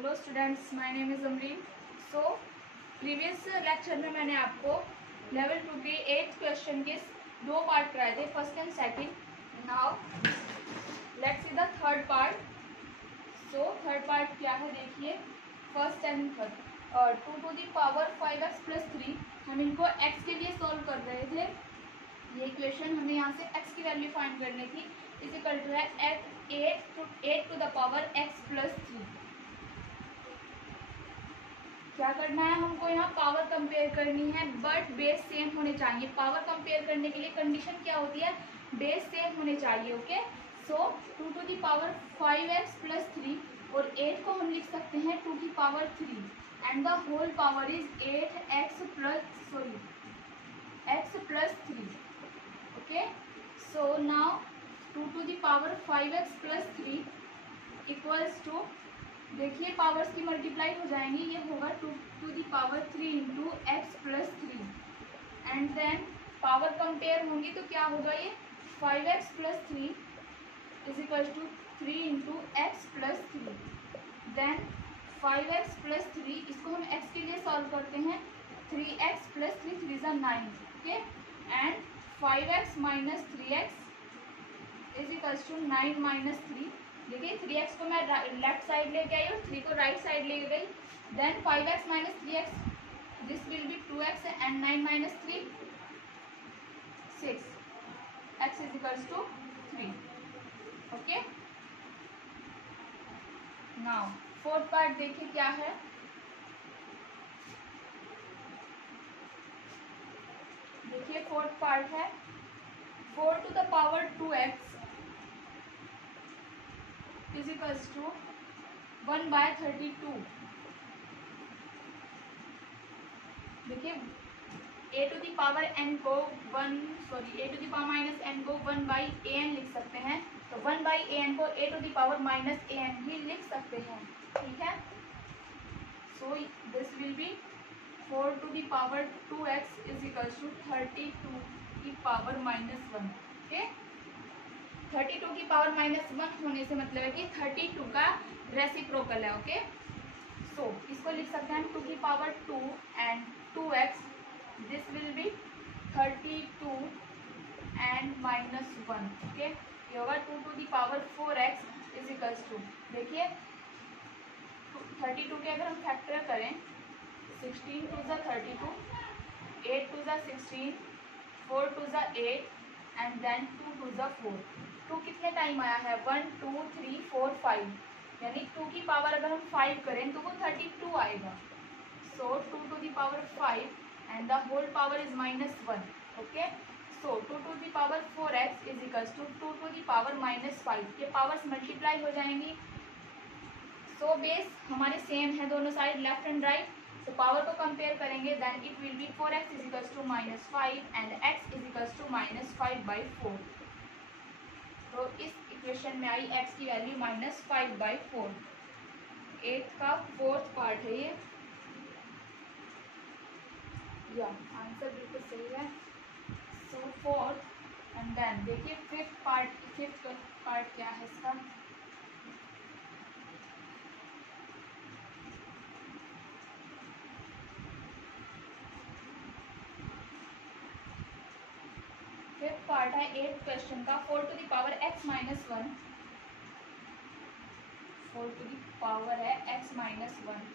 Hello students, my name is Amreen. So previous lecture में मैंने आपको लेवल 2 के 8 क्वेश्चन के दो पार्ट कराए थे, first and second. Now let's see the third part. So third part क्या है देखिए, फर्स्ट एंड थर्ड और 2 to the power 5x plus 3। हम इनको x के लिए सॉल्व कर रहे थे। ये इक्वेशन हमें यहाँ से x की वैल्यू फाइंड करनी थी। इज इक्वल टू है 8 to the power x plus 3। क्या करना है हमको, यहाँ पावर कंपेयर करनी है, बट बेस सेम होने चाहिए। पावर कंपेयर करने के लिए कंडीशन क्या होती है, बेस सेम होने चाहिए। Okay, so 2 to the power 5x plus 3 और 8 को हम लिख सकते हैं 2 की power 3 and the whole power is 8x plus 3। Okay, so now 2 to the power 5x plus 3 equals to, देखिए पावर्स की मल्टीप्लाई हो जाएंगी, ये होगा 2 to the power 3 into x plus 3 and then power compare होंगी तो क्या होगा, ये 5x plus 3 is equal to 3 into x plus 3। Then 5x plus 3, इसको हम x के लिए सॉल्व करते हैं, 3x प्लस 3 3 ज़ा 9। Okay, and 5x minus 3x is equal to 9 minus 3। देखिए 3x को मैं लेफ्ट साइड लेके आई और 3 को राइट साइड ले गई। Then 5x minus 3x, this will be 2x and 9 minus 3 6, x is equals to 3। Okay, now fourth part देखिए क्या है। देखिए फोर्थ पार्ट है 4 to the power 2x is equals to 1/32। देखिए a to the power n को a to the power minus n को 1/an लिख सकते हैं, तो 1/an को a to the power minus an भी लिख सकते हैं। ठीक है, so this will be 4 to the power 2x is equals to 32 की पावर माइनस 1। ओके, 32 की पावर माइनस 1 होने से मतलब है कि 32 का रेसिप्रोकल है। ओके, सो इसको लिख सकते हैं 2 की power 2 and 2x, this will be 32 and minus 1। Okay, ये होगा 2 to the power 4x is equals to, देखिए 32 के अगर हम फैक्टर करें, 16 2 ज़ा 32, 8 2 ज़ा 16, 4 2 ज़ा 8 एंड देन 2 2 ज़ा 4। 2 कितने टाइम आया है, 1 2 3 4 5, यानी 2 की पावर अगर हम 5 करें तो वो 32 आएगा। So 2 to the power 5 and the whole power is minus 1। Okay, so 2 to the power 4x is equals to 2 to the power minus 5। ये पावर्स मल्टीप्लाई हो जाएंगी। सो बेस हमारे सेम है दोनों साइड, लेफ्ट एंड राइट। तो power को compare करेंगे, then it will be 4x is equals to minus 5 and x is equals to minus 5/4। तो इस इक्वेशन में आई x की वैल्यू माइनस 5/4। 8 का फोर्थ पार्ट है ये, या आंसर बिल्कुल सही है। सो फोर्थ एंड देन देखिए फिफ्थ पार्ट क्या है इसका। फिफ्थ पार्ट है 8th क्वेश्चन का, 4 to the power x minus 1, 4 to the power है x minus 1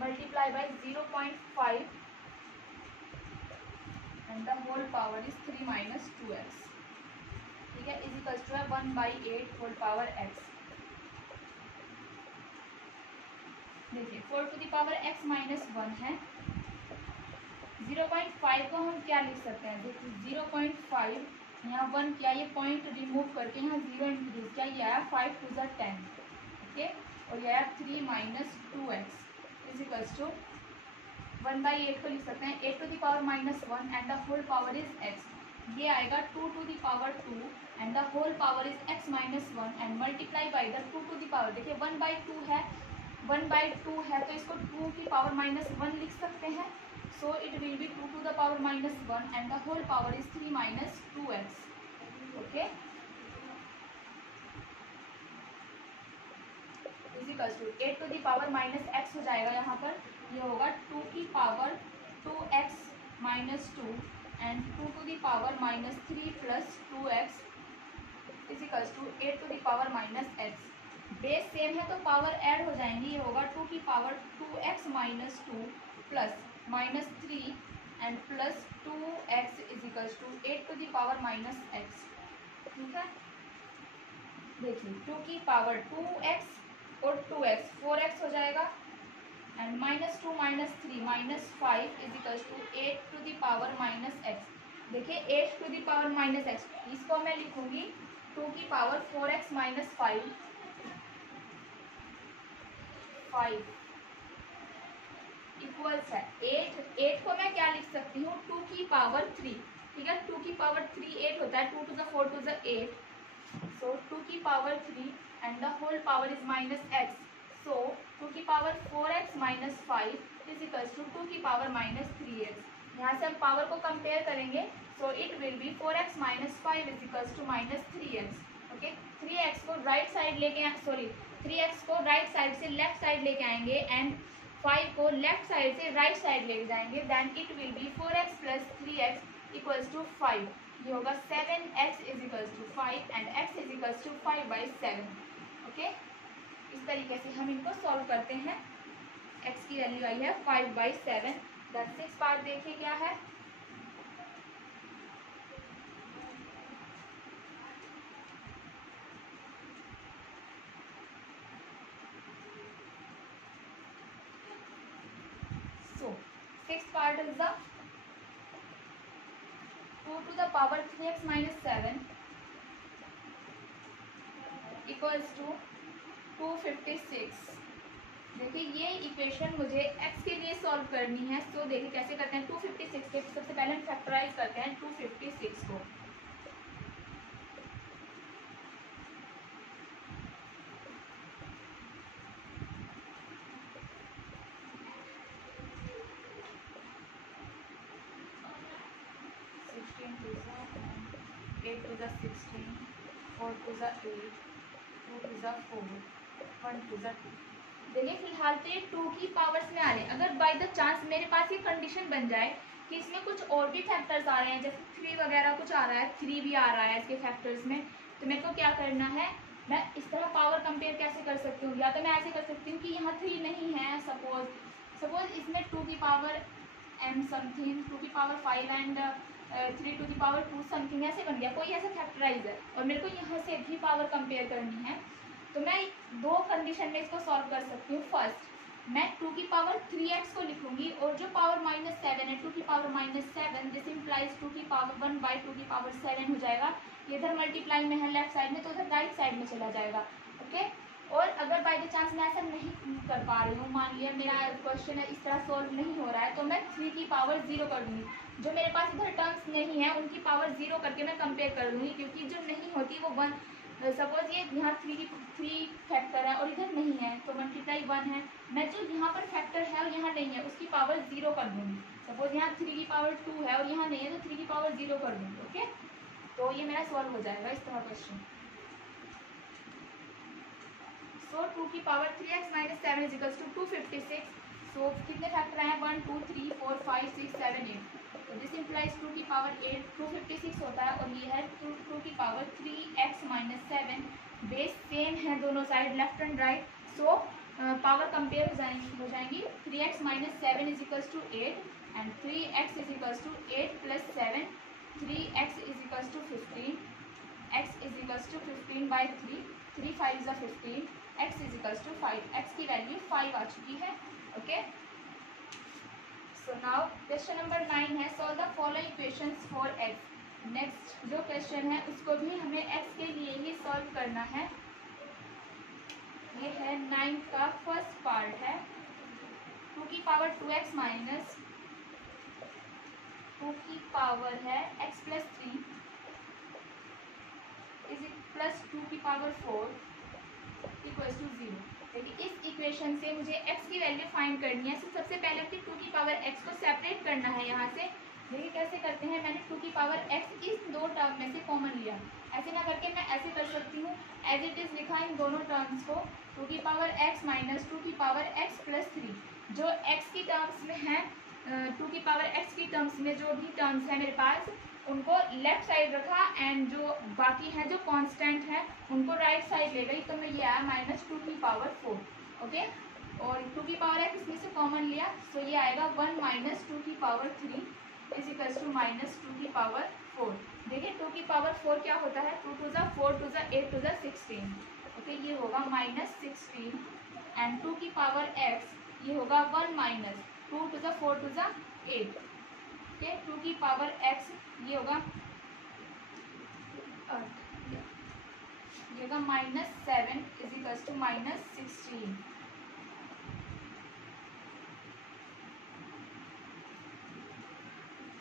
multiply by 0.5 and the whole power is 3 minus 2x। ठीक है, इज इक्वल्स टू है 1/8 होल पावर x। देखिए 4 to the power x minus 1 है, 0.5 को हम क्या लिख सकते हैं, देखिए 0.5 यहाँ 1 किया, ये पॉइंट रिमूव करके यहाँ 0 इंक्रीज किया, ये आया 5 2 ज़ा 10। ओके, और ये आया 3 minus 2x is equals to 1/8 को लिख सकते हैं 8 to the power minus 1 and the whole power is x। ये आएगा 2 to the power 2 and the whole power is x minus 1 and multiply by the 2 to the power, देखिए 1/2 है, 1/2 है तो इसको 2 की पावर माइनस 1 लिख सकते हैं। So it will be 2 to the power minus 1 and the whole power is 3 minus 2x. Okay. Equals to 8 to the power minus x हो जाएगा यहाँ पर, ये होगा 2 की power 2x minus 2 and 2 to the power minus 3 plus 2x equals to 8 to the power minus x. Base same है तो power add हो जाएंगी, ये होगा 2 की power 2x minus 2 plus minus 3 and plus 2x equals to 8 to the power minus x. ठीक है, देखिए 2 की पावर 2x और 2x 4x हो जाएगा and minus 2 minus 3 minus 5 equals to 8 to the power minus x. देखिए 8 to the power minus x, इसको मैं लिखूंगी 2 की पावर 4x माइनस 5 इक्वल्स है 8 को मैं क्या लिख सकती हूँ 2 की पावर 3। ठीक है, 2 की पावर 3 8 होता है, 2 to the 4 to the 8, so 2 की power 3 and the whole power is minus x, so 2 की power 4x minus 5 is equals to 2 की पावर minus 3x। यहाँ से हम पावर को कंपेयर करेंगे, so it will be 4x minus 5 is equals to minus 3x। Okay, 3x को right side लेके 3x को राइट साइड से लेफ्ट साइड लेके आएंगे एंड 5 को लेफ्ट साइड से राइट साइड लेके जाएंगे, then it will be 4x plus 3x equals to 5। ये होगा 7x is equals to 5 and x is equals to 5/7। Okay, इस तरीके से हम इनको सॉल्व करते हैं। x की वैल्यू आई है 5/7। द 6th पार्ट देखिए क्या है। So 6th part is the 2 to the power 3x minus 7 equals to 256। देखिए ये इक्वेशन मुझे x के लिए सॉल्व करनी है, तो देखिए कैसे करते हैं। 256 के सबसे पहले हम फैक्टराइज करते हैं 256 को। to the 16, 4 to the 8, 2 to the 4, 1 to the 2। देखिए फिलहाल तो ये 2 की पावर्स में आ रहे हैं। अगर बाय द चांस मेरे पास ये कंडीशन बन जाए कि इसमें कुछ और भी फैक्टर्स आ रहे हैं, जैसे 3 वगैरह कुछ आ रहा है, 3 भी आ रहा है इसके फैक्टर्स में, तो मेरे को क्या करना है, मैं इस तरह पावर कंपेयर कैसे कर सकती हूँ। या तो मैं ऐसे कर सकती हूँ कि यहाँ 3 नहीं है, सपोज इसमें 2 की पावर m समथिंग, 2 की power 5 and 3 to the power 2 something ऐसे बन गया, कोई ऐसा फैक्टराइज है और मेरे को यहाँ से भी पावर कंपेयर करनी है, तो मैं 2 कंडीशन में इसको सॉल्व कर सकती हूँ। फर्स्ट मैं 2 की पावर 3x को लिखूंगी और जो पावर -7 है 2 की पावर -7, दिस इम्प्लाइज 2 की पावर 1/2 की पावर 7 हो जाएगा। इधर मल्टीप्लाई में है लेफ्ट साइड में, तो उधर राइट साइड में चला जाएगा। ओके, और अगर बाय द चांस मैं ऐसा नहीं कर पा रही हूँ, मान लिया मेरा क्वेश्चन है इस तरह सॉल्व नहीं हो रहा है, तो मैं 3 की पावर 0 कर दूँगी। जो मेरे पास इधर टर्म्स नहीं है उनकी पावर 0 करके मैं कंपेयर कर लूँगी, क्योंकि जो नहीं होती वो 1, सपोज ये यहाँ 3 फैक्टर है और इधर नहीं है तो मल्टीप्लाई 1 है, मैं जो यहाँ पर फैक्टर है और यहाँ नहीं है उसकी पावर 0 कर दूँगी। सपोज यहाँ 3 की पावर 2 है और यहाँ नहीं है तो 3 की पावर 0 कर दूँगी। ओके, तो ये मेरा सॉल्व हो जाएगा इस तरह क्वेश्चन। सो 2 की power 3x - 7 is equals to 256। So कितने फैक्टर हैं, 1 2 3 4 5 6 7 8, तो दिस इम्प्लाइज 2 की पावर 8 256 होता है और ये है 2 की पावर 3x - 7। बेस सेम है दोनों side left and right, so power compare हो जाएंगी। 3x - 7 is equals to 8 and 3x is equals to 8 + 7, 3x is equals to 15, x is equals to 15/3, 3 5 is 15, x is equals to 5, x की value 5 आ चुकी है। Okay, so now question number 9 है, solve the following equations for x। Next जो question है उसको भी हमें x के लिए ही सॉल्व करना है। ये है 9 का फर्स्ट पार्ट है। 2 की पावर 2x माइनस 2 की पावर है x + 3 इज प्लस 2 की पावर 4 इक्वल्स टू 0। देखिए इस इक्वेशन से मुझे x की वैल्यू फाइंड करनी है। सबसे पहले 2 की पावर x को सेपरेट करना है यहाँ से। देखिए कैसे करते हैं, मैंने 2 की पावर x इस 2 टर्म में से कॉमन लिया। ऐसे ना करके मैं ऐसे कर सकती हूँ, एज इट इज़ लिखा इन दोनों टर्म्स को टू की पावर एक्स माइनस टू की पावर एक्स प्लस 3। जो एक्स की टर्म्स में है, टू की पावर एक्स की टर्म्स में जो भी टर्म्स है मेरे पास उनको लेफ्ट साइड रखा, एंड जो बाकी है जो कांस्टेंट है उनको राइट साइड ले गई, तो मैं ये आया माइनस टू की पावर 4। ओके, और टू की पावर एक्स इसमें से कॉमन लिया, सो ये आएगा 1 माइनस टू की power 3 is equals to minus two की पावर 4। देखिए टू की पावर 4 क्या होता है, 2 टू ज़ा 4 टू ज़ा 8 टू ज़ा 16। ओके, ये होगा माइनस 16, एंड टू की पावर एक्स ये होगा 1 माइनस 2 टू ज़ा 4 टू ज़ा 8। ओके, टू की पावर एक्स ये होगा minus 7 is equals to minus 16।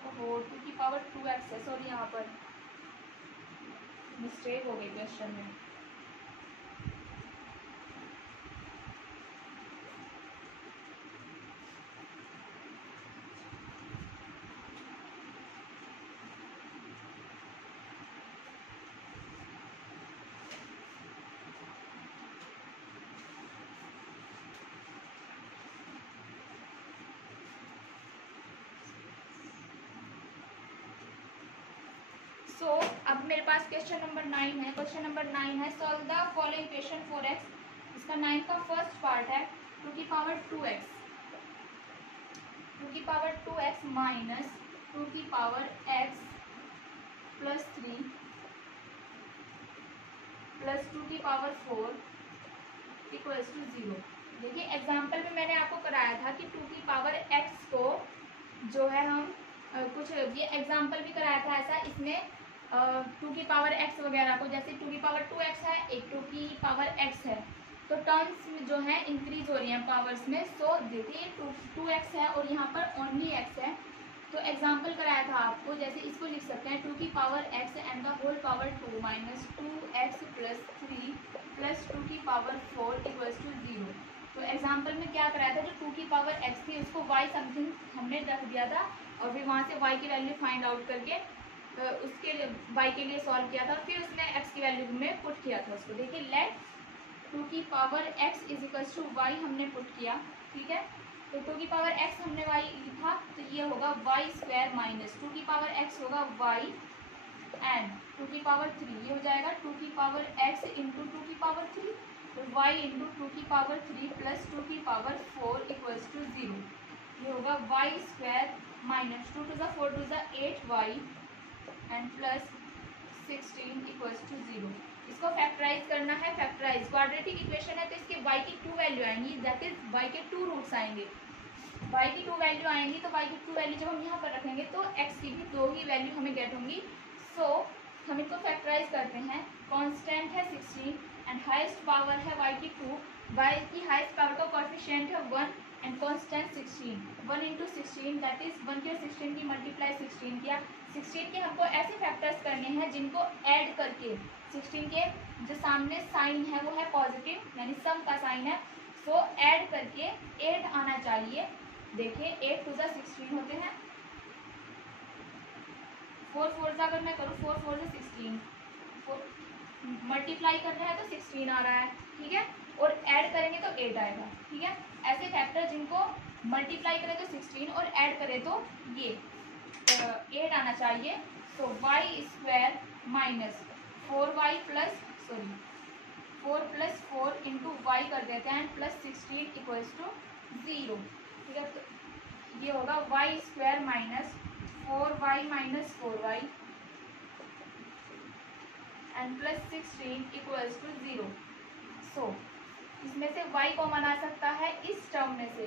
ओहो, टू की पावर 2x है, सॉरी यहाँ पर मिस्टेक हो गई क्वेश्चन में। सो अब मेरे पास क्वेश्चन नंबर 9 है। क्वेश्चन नंबर 9 है, solve the following equation for x. इसका 9 का फर्स्ट पार्ट है टू की पावर 2x, टू की पावर 2x माइनस टू की power x plus 3 plus two की पावर 4 इक्वल्स टू 0। देखिए एग्जाम्पल में मैंने आपको कराया था कि टू की पावर x को जो है हम कुछ ये एग्जाम्पल भी कराया था ऐसा, इसमें टू की पावर एक्स वगैरह को, जैसे टू की पावर 2x है, एक टू की पावर x है, तो टर्म्स जो है इंक्रीज हो रही हैं पावर्स में। सो देखिए 2x है और यहाँ पर ओनली x है, तो एग्जाम्पल कराया था आपको, जैसे इसको लिख सकते हैं टू की power x and the whole power 2 minus 2x plus 3 plus two की पावर 4 इक्वल्स टू 0। तो एग्जाम्पल में क्या कराया था, जो टू की पावर x थी उसको y समथिंग हमने रख दिया था, और फिर वहाँ से y की वैल्यू फाइंड आउट करके उसके लिए y के लिए सॉल्व किया था, फिर उसमें x की वैल्यू में पुट किया था उसको। देखिए लेट टू की power x is equals to y हमने पुट किया, ठीक है। तो टू की पावर x हमने y लिखा, तो ये होगा y स्क्वायर माइनस टू की पावर x होगा y एंड टू की पावर 3 ये हो जाएगा टू की पावर x इंटू टू की पावर 3, तो y इंटू टू की पावर 3 प्लस टू की पावर 4 इक्वल्स टू 0। ये होगा y स्क्वायर माइनस 2 टू ज़ा 4 टू ज़ा 8y and plus 16 equals to 0। इसको फैक्टराइज करना है, फैक्टराइज क्वाड्रेटिक इक्वेशन है, तो इसके y की 2 वैल्यू आएंगी, दैट इज y के 2 रूट्स आएंगे। y की 2 वैल्यू आएंगी, तो y की 2 वैल्यू जब हम यहाँ पर रखेंगे तो x की भी 2 ही वैल्यू हमें गेट होंगी। सो हम इनको फैक्टराइज करते हैं। कांस्टेंट है 16 एंड हाईएस्ट पावर है y की 2, y की हाईएस्ट पावर का कोएफिशिएंट है 1 and constant 16। 1 into 16 that is 1 के 16 की मल्टीप्लाई 16 किया। 16 के हमको ऐसे फैक्टर्स करने हैं जिनको ऐड करके 16 के जो सामने साइन है वो है पॉजिटिव यानी सम का साइन है, सो ऐड करके 8 आना चाहिए। देखिए 8 टू ज़ा 16 होते हैं, 4 4 ज़ा अगर मैं करूँ 4 4 ज़ा 16, 4 मल्टीप्लाई कर रहा है तो 16 आ रहा है, ठीक है, और ऐड करेंगे तो 8 आएगा, ठीक है। ऐसे फैक्टर जिनको मल्टीप्लाई करें तो 16 और ऐड करें तो ये 8 आना चाहिए। तो y square minus 4y plus 4 plus 4 into y कर देते हैं प्लस 16 इक्वल्स टू 0, ठीक है। तो ये होगा y square minus 4y minus 4y and plus 16 equals to 0। So इसमें से y कॉमन आ सकता है, इस टर्म में से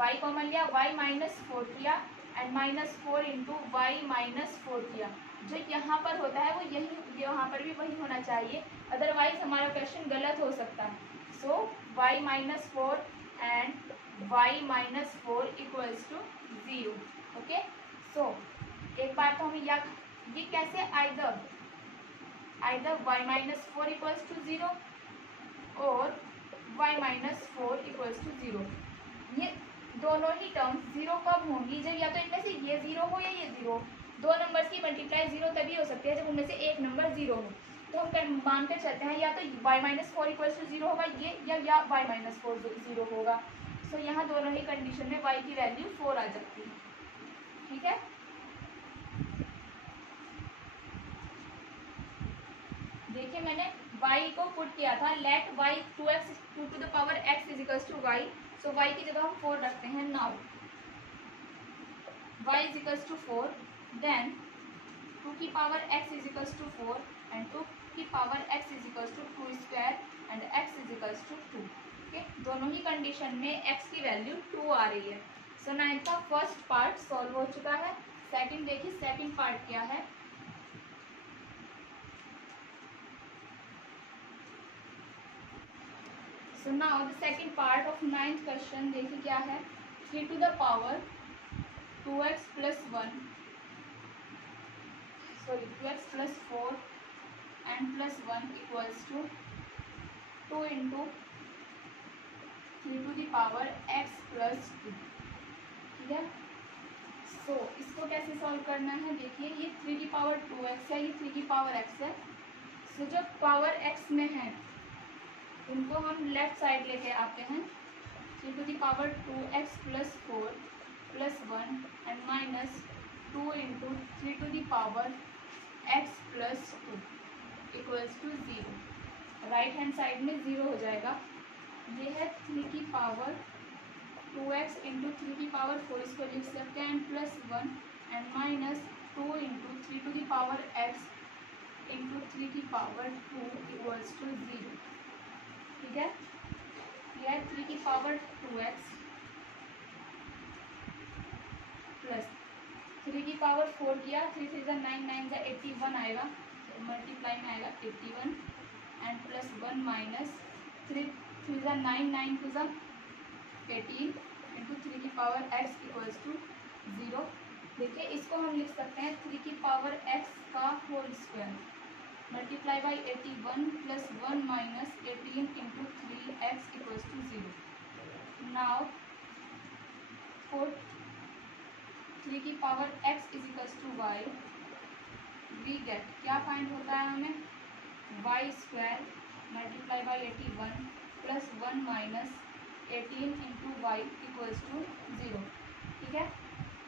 y कॉमन लिया, y माइनस 4 किया and minus 4 into y minus 4 किया। जो यहाँ पर होता है वो यही यहाँ पर भी वही होना चाहिए, अदरवाइज हमारा क्वेश्चन गलत हो सकता है। So y minus 4 and y minus 4 equals to 0। Okay, so एक बार तो हमें ये कैसे either y minus 4 equals to 0 और y माइनस 4 इक्वल्स टू 0। ये दोनों ही टर्म्स 0 कब होंगी, जब या तो इनमें से ये 0 हो या ये 0। दो नंबर्स की मल्टीप्लाई 0 तभी हो सकती है जब उनमें से एक नंबर 0 हो। तो हम मान कर चलते हैं या तो y minus four equal to zero होगा ये, या y माइनस फोर जीरो होगा। सो यहाँ दोनों ही कंडीशन में y की वैल्यू 4 आ जाती है। ठीक है, देखिए मैंने y को पुट किया था, let y 2x 2 to the power x is equal to y। So y की जगह हम 4 रखते हैं। Now y is equal to 4, then 2 की power x is equal to 4 and 2 की power x is equal to 2 square and x is equal to 2। Okay, दोनों ही condition में x की वैल्यू 2 आ रही है। सो 9 का फर्स्ट पार्ट सॉल्व हो चुका है। सेकंड देखिए, सेकंड पार्ट क्या है। So now the second part of 9th question देखिए क्या है। 3 to the power 2x plus 1 2x plus 4 and plus 1 equals to 2 into 3 to the power x plus 2। ठीक है, सो इसको कैसे सॉल्व करना है। देखिए ये 3 की पावर 2x है, ये 3 की पावर x है। सो जो पावर x में है उनको हम लेफ्ट साइड लेके आते हैं। 3 to the power 2x plus 4 plus 1 and minus 2 into 3 to the power x plus 2 equals to 0। Right hand side में 0 हो जाएगा। ये है 3 की पावर 2x इंटू 3 की पावर 4, इसको लिख सकते हैं, and plus 1 and minus 2 into 3 to the power x into 3 की पावर 2 इक्वल्स टू 0। ठीक है, यह है 3 की पावर 2x प्लस 3 की पावर 4 किया, 3 3 9 9 81 आएगा, मल्टीप्लाई में आएगा 81 एंड प्लस 1 माइनस 3 3 9 9 2 18 इंटू 3 की पावर x इक्वल्स टू 0। देखिए इसको हम लिख सकते हैं 3 की पावर x का whole square multiply by 81 plus 1 minus 18 into 3x equals to 0। Now for 3 की power x is equals to y, we get क्या फाइंड होता है हमें, y square multiply by 81 plus 1 minus 18 into y equals to 0। ठीक है,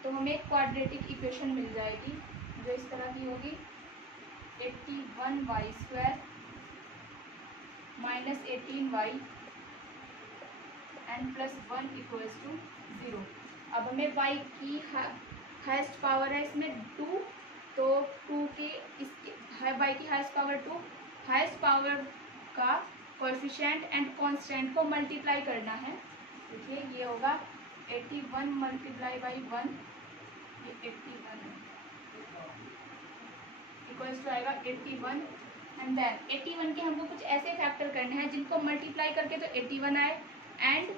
तो हमें एक क्वाड्रेटिक इक्वेशन मिल जाएगी जो इस तरह की होगी, 81y square minus 18y and plus 1 equals to 0। अब हमें y की हाईएस्ट पावर है इसमें 2, तो 2 के इसके y की हाईएस्ट पावर 2, हाईएस्ट पावर का कोएफिशिएंट एंड कांस्टेंट को मल्टीप्लाई करना है। देखिए ये होगा 81 मल्टीप्लाई बाई 1, ये 81 है, इक्वल्स टू आएगा 81 एंड देन 81 के हमको कुछ ऐसे फैक्टर करने हैं जिनको मल्टीप्लाई करके तो 81 आए एंड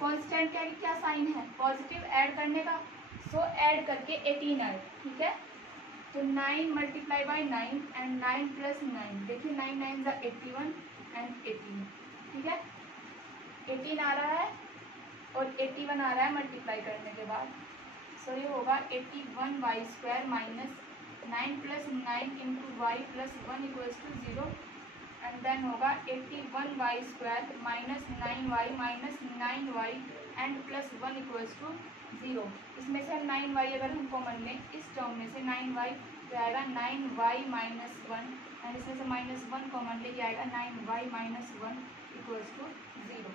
कांस्टेंट का क्या साइन है, पॉजिटिव ऐड करने का, सो ऐड करके 18 आए। ठीक है, तो 9 मल्टीप्लाई बाई 9 एंड 9 प्लस 9, देखिए 9 9 ज़ा 81 एंड 18। ठीक है, 18 आ रहा है और 81 आ रहा है मल्टीप्लाई करने के बाद। सो ये होगा 81y square minus 9 plus 9 into y plus 1 equals to 0 and then होगा 81y square minus 9y minus 9y and plus 1 equals to 0। इसमें से 9y अगर हम कॉमन लें, इस टर्म में से 9y तो आएगा 9y माइनस 1 एंड इसमें से माइनस 1 कॉमन लेके आएगा 9y माइनस 1 इक्वल्स टू 0।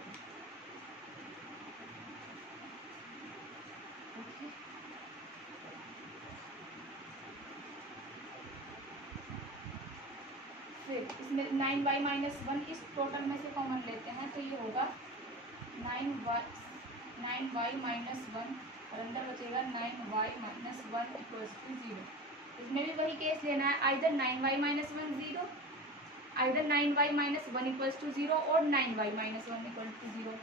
फिर इसमें 9y माइनस 1 इस टोटल में से कॉमन लेते हैं तो ये होगा 9y माइनस 1 और अंदर बचेगा 9y माइनस 1 इक्वल्स टू 0। इसमें भी वही केस लेना है, either 9y minus 1 0, either 9y minus 1 equals to 0 और 9y माइनस 1 इक्वल्स टू 0।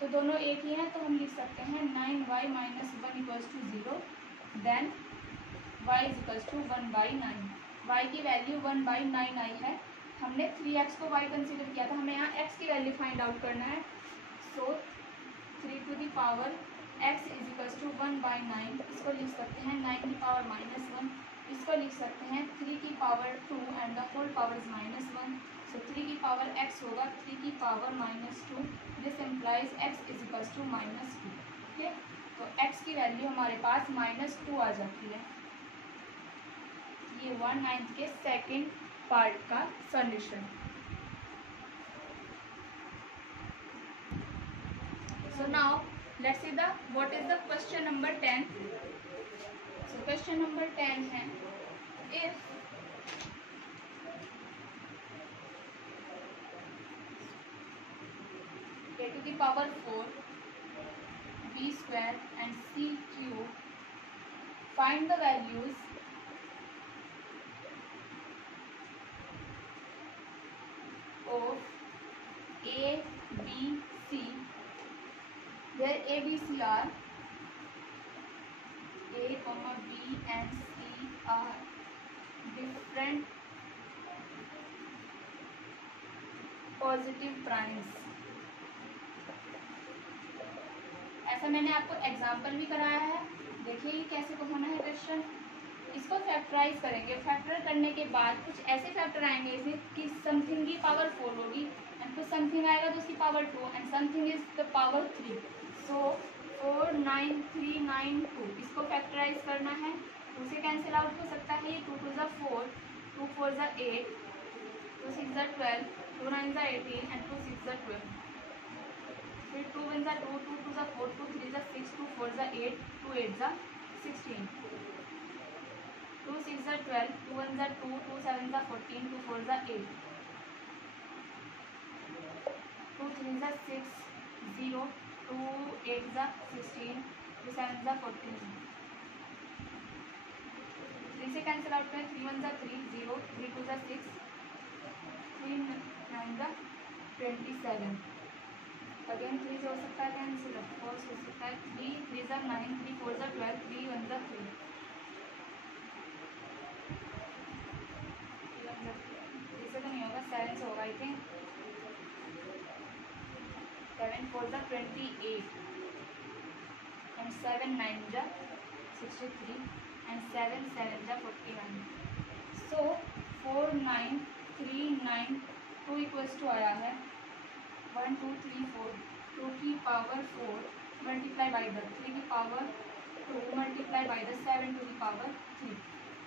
तो दोनों एक ही हैं तो हम लिख सकते हैं 9y minus 1 equals to 0, then y is equals to 1/9। y की वैल्यू 1/9 आई है। हमने 3x को y कंसीडर किया था, हमें यहाँ x की वैल्यू फाइंड आउट करना है। So 3 to the power x is equals to 1/9, इसको लिख सकते हैं 9 की पावर माइनस 1 इसको लिख सकते हैं 3 की power 2 and the whole power is -1. सो 3 की पावर x होगा 3 की power -2. This implies x is equals to -2. Okay, तो x की वैल्यू हमारे पास -2 आ जाती है. ये 1/9 के सेकेंड पार्ट का solution. So now let's see the what is the question number 10. So question number 10 है, if a to the power 4 b square and c cube, find the values of a, b, c, where a, b, c are a, b and c are different positive primes. ऐसा मैंने आपको example भी कराया है. देखिए ये कैसे होना है क्वेश्चन. इसको फैक्टराइज करेंगे. फैक्टर करने के बाद कुछ ऐसे फैक्टर आएंगे इसे कि समथिंग की पावर 4 होगी एंड कुछ समथिंग आएगा तो उसकी power 2 and something is the power 3. सो 4 9 3 9 2 इसको फैक्टराइज करना है. उसे कैंसिल आउट हो सकता है. ये 2 2 ज़ा 4, 2 4 ज़ा 8, 2 6 ज़ा 12, 2 9 ज़ा 18 एंड 2 6 ज़ा 12. फिर 2 1 ज़ा 2, 2 2 ज़ा 4, 2 3 ज़ा 6, 2 4 ज़ा 8, 2 8 ज़ा 16, 2 6 ज़ा 12, 2 1 ज़ा 2, 2 7 ज़ा 14, 2 4 ज़ा 8, 2 3 ज़ा 6 0, 2 8 ज़ा 16, 2 7 ज़ा 14. 3 से कैंसिल आउट करें. 3 1 ज़ा 3 0, 3 2 ज़ा 6, 3 9 ज़ा 27. अगेन 3 से हो सकता है कैंसिल. 4 से हो सकता है. 3 3 ज़ा 9, 3 4 ज़ा 12, 3 1 ज़ा 3. इससे तो नहीं होगा. 7 से होगा आई थिंक. 7 4 ज़ा 28 एंड 7 9 ज़ा 63 एंड 7 7 ज़ा 49. सो 4 9 3 9 2 इक्वल्स टू आया है 1 2 3 4. 2 की पावर 4 मल्टीप्लाई बाई द 3 की power 2 multiply by the 7 to the power 3.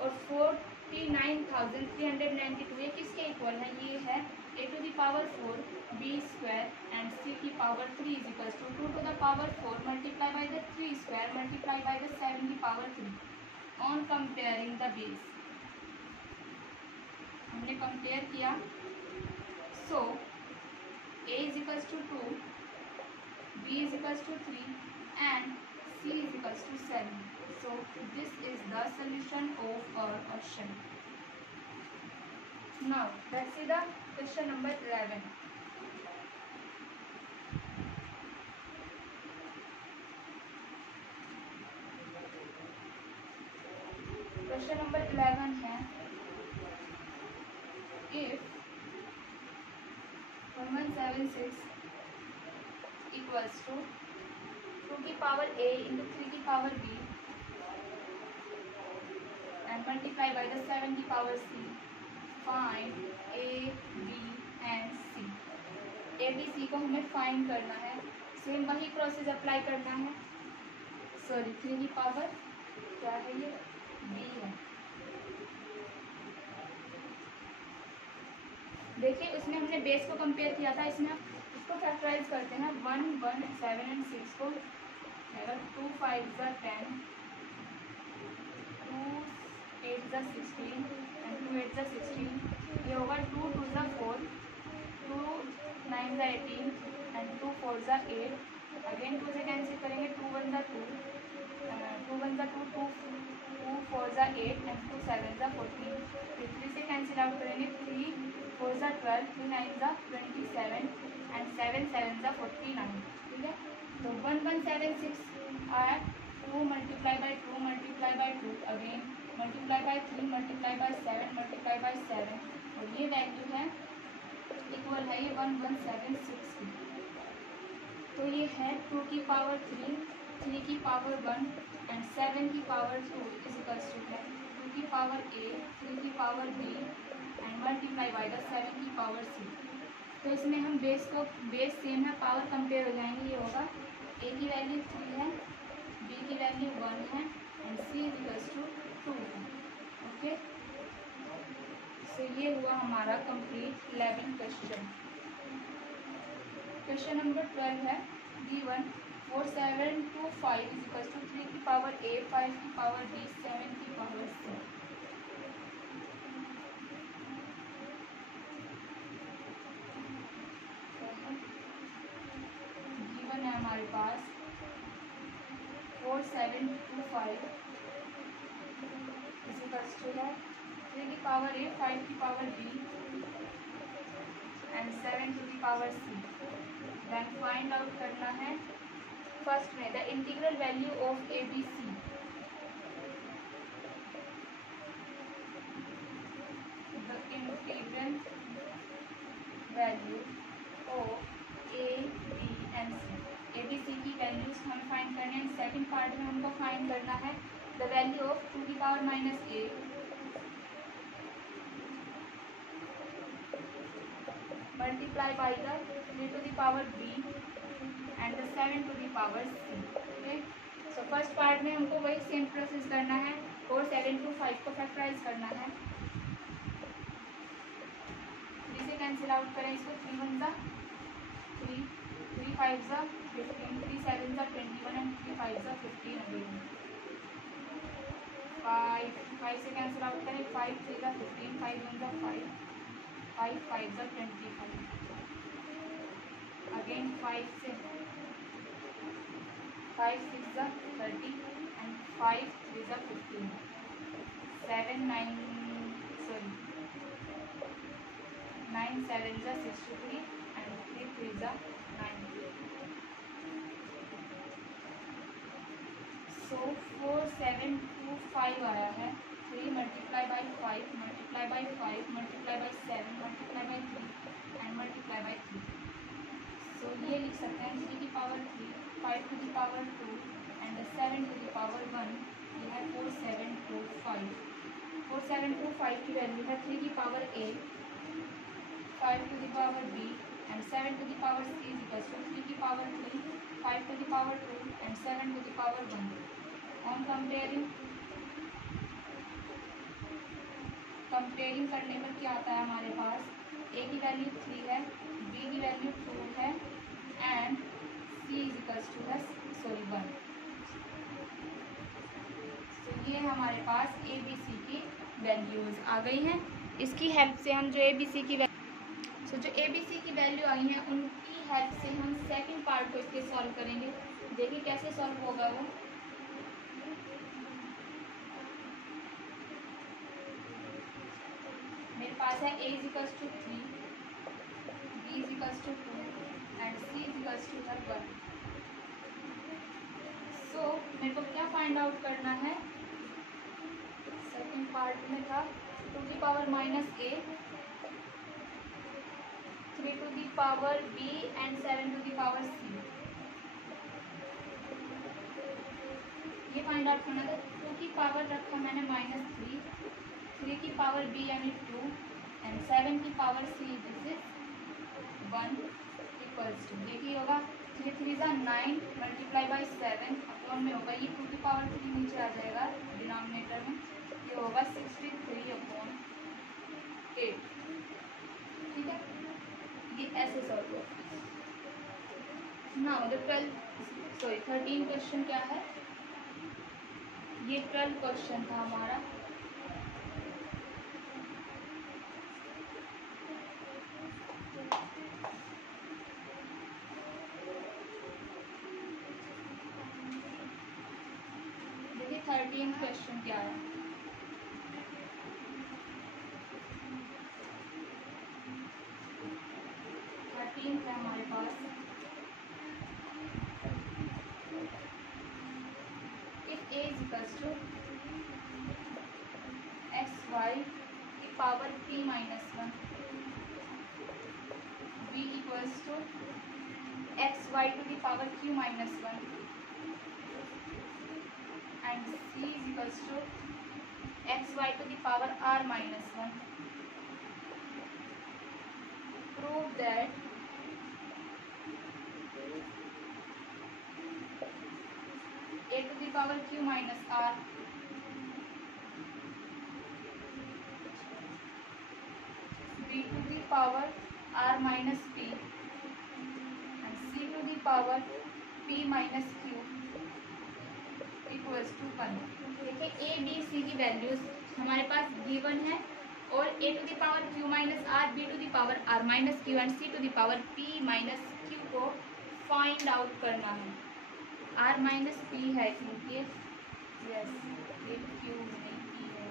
और 49,392 ये किसके इक्वल है. ये है a to the power 4 b square and c की power 3 is equals to 2 to the power 4 multiply by the 3 square multiply by the 7 की power 3. On comparing the base हमने compare किया. So a is equals to 2, b is equals to 3 and c is equals to 7. So this is the solution of our question. Now let's see the question number 11. Question number 11 है, if 1176 equals to 2 की power a into 3 की power b and multiply by the 7 की power c, find a b and c. a b c को हमें find करना है. Same वही process apply करना है. सॉरी 3 की पावर क्या है, ये b है. देखिए उसमें हमने बेस को कंपेयर किया था. इसमें इसको फैक्टराइज करते हैं. 1 1 7 एंड 6 को 2 5 ज़ा 10, 2 8 ज़ा 16 एंड 2 8 ज़ा 16. ये होगा 2 2 ज़ा 4, 2 9 ज़ा 18 एंड 2 4 ज़ा 8. अगेन 2 से कैंसिल करेंगे. 2 1 ज़ा 2, 2 1 ज़ा 2, 2 4 ज़ा 8 एंड 2 7 ज़ा 14. फिर 3 से कैंसिल आउट करेंगे. 3 4 ज़ा 12, 3 9 ज़ा 27 एंड 7 7 ज़ा 49. ठीक है. तो 1176 आया. 2 multiply by 2 multiply by 2 again multiply by 3 multiply by 7 multiply by 7 और ये वैल्यू है इक्वल है ये 1176 की. तो ये है 2 की पावर 3, 3 की पावर 1 एंड 7 की पावर 2 इज इक्वल्स टू है की पावर a, 3 की power b and multiply by the 7 की पावर c। तो इसमें हम बेस सेम है, पावर कंपेयर हो जाएंगे। ये होगा a की वैल्यू 3 है, b की वैल्यू 1 है एंड c इक्वल्स टू 2 है। ओके, सो ये हुआ हमारा कंप्लीट 11 क्वेश्चन। क्वेश्चन नंबर 12 है D1 4 7 2 5 इज इक्वल टू 3 की पावर a, 5 की पावर b, 7 की पावर c। D1 है हमारे पास 4 7 2 5 इज इक्वल टू है 3 की पावर a, 5 की power b and 7 to the power c। Then find out करना है फर्स्ट में the integral value of a b c. The integral value of a b and c. A b c की values हम find करने हैं। Second part में हमको find करना है द वैल्यू ऑफ 2 की power minus a multiply by the 3 to the power b and the 7 to the power c. Okay, so first part में हमको वही सेम प्रोसेस करना है। 4 7 2 5 को फैक्टराइज करना है। 3 से कैंसिल आउट करें इसको। 3 1 ज़ा 3, 3 5 ज़ा 15, 3 7 ज़ा 21 एंड 3 5 ज़ा 15 अगेन। 5 से कैंसिल आउट करें। 5 3 ज़ा 15, 5 1 ज़ा 5, 5 5 ज़ा 25 अगेन। 5 से 5 6 ज़ा 30 एंड 5 3 ज़ा 15, 7 9 7 ज़ा 63 एंड 3 3 ज़ा 90। सो 4 7 2 5 आया है। 3 multiply by 5 multiply by 5 multiply by 7 multiply by 3 and multiply by 3। So ये लिख सकते हैं 3 की power 3, 5 to the power 2 and 7 to the power 1। ये है 4 7 2 5। 4 7 2 5 की वैल्यू है 3 की power a, 5 to the power b and 7 to the power c is equal to 3 की power 3, 5 to the power 2 and 7 to the power 1। On comparing करने पर क्या आता है हमारे पास? a की वैल्यू 3 है, b की वैल्यू 2 है and c is equal to है 1। तो ये हमारे पास ए बी सी की वैल्यूज आ गई हैं। इसकी हेल्प से हम जो ए बी सी की वैल्यू आई हैं उनकी हेल्प से हम सेकंड पार्ट को इसके सॉल्व करेंगे। देखिए कैसे सॉल्व होगा वो। मेरे पास है a is equal to 3, b is equal to 2 and c is equal to 1। So मेरे को क्या फाइंड आउट करना है? सेकंड पार्ट में था 2 की power minus a, 3 to the power b and 7 to the power c। ये फाइंड आउट करना था। 2 की पावर रखा मैंने -3, 3 की पावर b यानी 2 एंड 7 की power c this is 1 equals to, देखिए होगा 3 3 ज़ा 9 मल्टीप्लाई बाई 7 अपॉन में होगा ये 2 की पावर 3 नीचे आ जाएगा डिनोमिनेटर में, ये होगा 63 अपॉन 8। ठीक है, ये ऐसे सॉल्व होगा। नाउ द 13 क्वेश्चन क्या है? ये 12 क्वेश्चन था हमारा। देखिए 13 क्वेश्चन क्या है? है हमारे पास if a is equals to xy की power p minus 1, b equals to xy to the power q minus 1 and c is equals to x y to the power are minus one. Prove that a to the power Q minus R B to the power are minus p and C to the power P minus q equals to 1। देखिए ए b c की values हमारे पास given है और A to the power Q minus are, B to the power are minus Q and C to the power P minus Q को find out करना है। Are minus P है क्योंकि yes ये क्यू नहीं पी है,